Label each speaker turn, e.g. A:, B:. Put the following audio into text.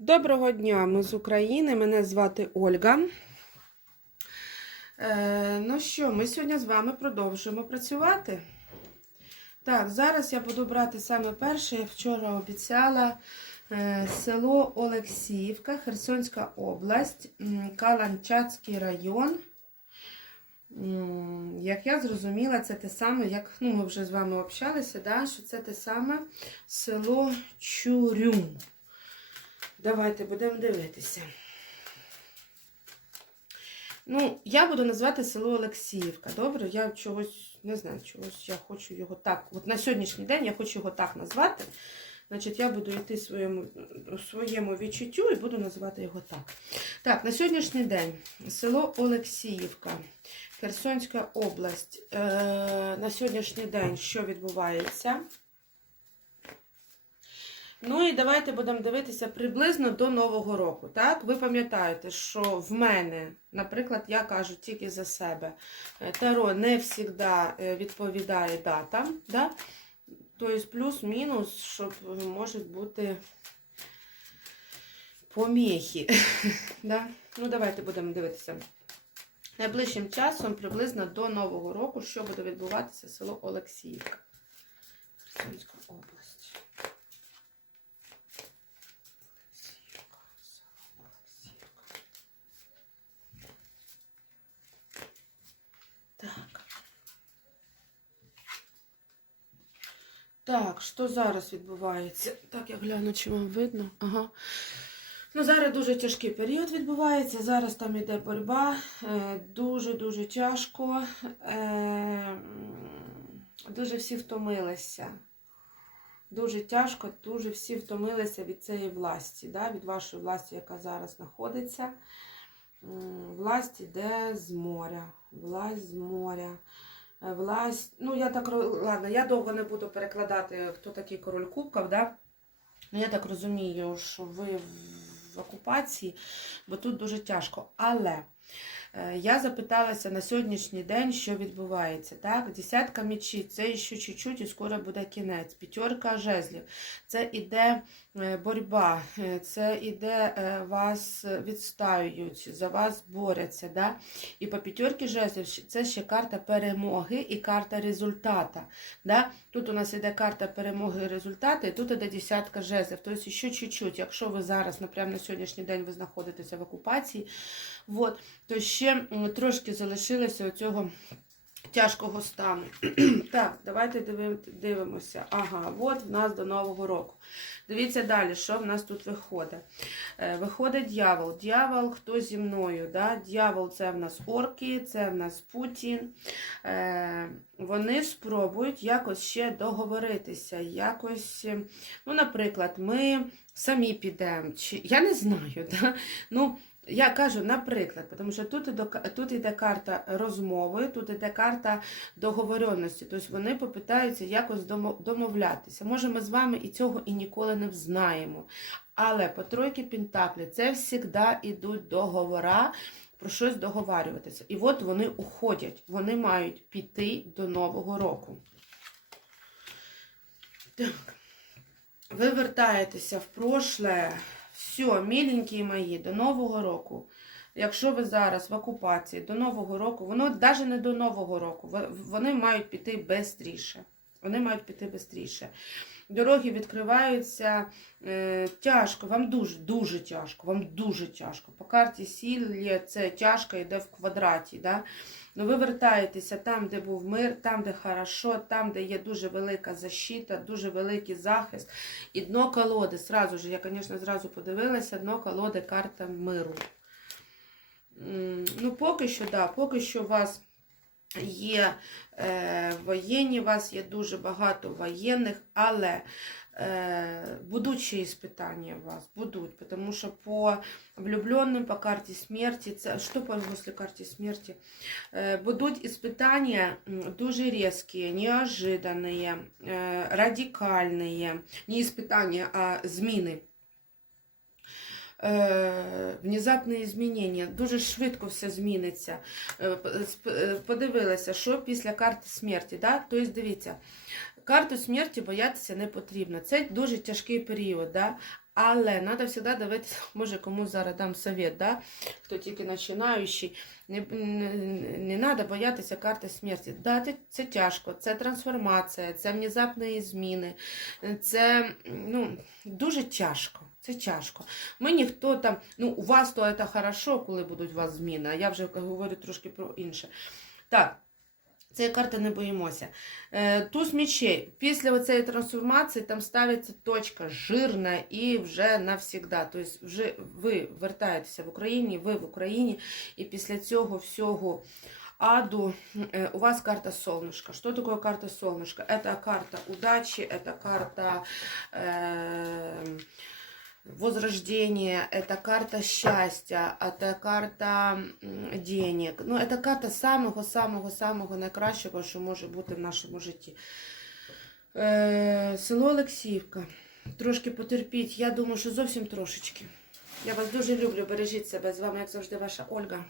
A: Доброго дня, ми з України. Мене звати Ольга. Е, ну що, ми сьогодні з вами продовжуємо працювати. Так, зараз я буду брати саме перше. Я вчора обіцяла е, село Олексіївка, Херсонська область, Каланчацький район. Як я зрозуміла, це те саме, як ну, ми вже з вами общалися, да, що це те саме село Чурюм. Давайте будемо дивитися. Ну, я буду назвати село Олексіївка. Добре, я чогось не знаю, чогось я хочу його так. От на сьогоднішній день я хочу його так назвати. Значить, я буду йти своєму, своєму відчуттю і буду називати його так. Так, на сьогоднішній день село Олексіївка, Херсонська область. Е, на сьогоднішній день що відбувається? Ну і давайте будемо дивитися приблизно до Нового року. Так, ви пам'ятаєте, що в мене, наприклад, я кажу тільки за себе, е, Таро не завжди відповідає датам. Да? Тобто плюс-мінус, щоб можуть бути поміхи. да? Ну, давайте будемо дивитися. Найближчим часом, приблизно до Нового року, що буде відбуватися село Олексіївка. Херсонська область. Так, що зараз відбувається? Так, я гляну, чи вам видно. Ага. Ну, зараз дуже тяжкий період відбувається. Зараз там йде боротьба. Дуже-дуже тяжко. Е, Дуже всі втомилися. Дуже тяжко, дуже всі втомилися від цієї власті, да? від вашої власті, яка зараз знаходиться. Власть іде з моря. Власть з моря. Е, Власть, ну я так ладно, я довго не буду перекладати, хто такий король кубків, да? Ну, я так розумію, що ви в- окупації, бо тут дуже тяжко. Але я запиталася на сьогоднішній день, що відбувається. Так? Десятка мечів, це ще чуть-чуть і скоро буде кінець. П'ятерка жезлів, це іде е, боротьба, е, це іде е, вас відстаюють, за вас борються. Да? І по п'ятерки жезлів це ще карта перемоги і карта результата. Да? Тут у нас іде карта перемоги і результату, і тут іде десятка жезлів. Тобто ще чуть-чуть, якщо ви зараз, наприклад, на сьогоднішній день ви знаходитеся в окупації, от, то ще трошки залишилося цього тяжкого стану. так, давайте дивимося. Ага, от в нас до Нового року. Дивіться далі, що в нас тут виходить. Е, Виходить дьявол. Дьявол, хто зі мною? Да? Дьявол це в нас орки, це в нас Путін. Е, Вони спробують якось ще договоритися. Якось, ну, наприклад, ми самі підемо. Чи я не знаю. Да? Ну, я кажу, наприклад, тому що тут іде, тут іде карта розмови, тут іде карта договоренності. Тобто вони попитаються якось домовлятися. Може, ми з вами і цього і ніколи не взнаємо. Але по тройки Пентаклі це завжди йдуть договора про щось договарюватися. І от вони уходять, вони мають піти до Нового року. Так. Ви вертаєтеся в прошле. Все, міленькі мої, до Нового року. Якщо ви зараз в окупації до Нового року, воно навіть не до Нового року, вони мають піти швидше. Вони мають піти швидше. Дороги відкриваються е, тяжко, вам дуже, дуже тяжко, вам дуже тяжко. По карті сіль це тяжко йде в квадраті. Да? Ну, ви вертаєтеся там, де був мир, там, де хорошо, там, де є дуже велика защита, дуже великий захист. І дно колоди, сразу ж, я, звісно, зразу подивилася, дно колоди карта миру. Ну, поки що, да, поки що у вас є е, воєнні, у вас є дуже багато воєнних, але е, будуть ще іспитання у вас, будуть, тому що по влюбленным, по карті смерті, це, що по після карті смерті? Е, будуть іспитання дуже різкі, неожиданні, е, радикальні, не іспитання, а зміни. Е, внезапні змінення, дуже швидко все зміниться. Е, е, Подивилася, що після карти смерті. Да? Тобто, дивіться, карту смерті боятися не потрібно. Це дуже тяжкий період. Да? Але треба завжди дивитися, може комусь зараз дам совет, да? хто тільки починаючий. Не, не, треба боятися карти смерті. Да, це тяжко, це трансформація, це внезапні зміни, це ну, дуже тяжко. Це тяжко. Ми ніхто там, ну, у вас то це хорошо, коли будуть у вас зміни, а я вже говорю трошки про інше. Так, цієї карти не боїмося. Е, туз мечей. Після цієї трансформації там ставиться точка жирна і вже навсігда. Тобто вже ви вертаєтеся в Україні, ви в Україні, і після цього всього аду э, у вас карта солнышко. Что такое карта солнышко? Это карта удачи, это карта э, возрождения, это карта счастья, это карта м, денег. Ну, это карта самого-самого-самого найкращого, що може бути в нашому житті. Е, село Олексіївка. Трошки потерпіть. Я думаю, що зовсім трошечки. Я вас дуже люблю. Бережіть себе. З вами, як завжди, ваша Ольга.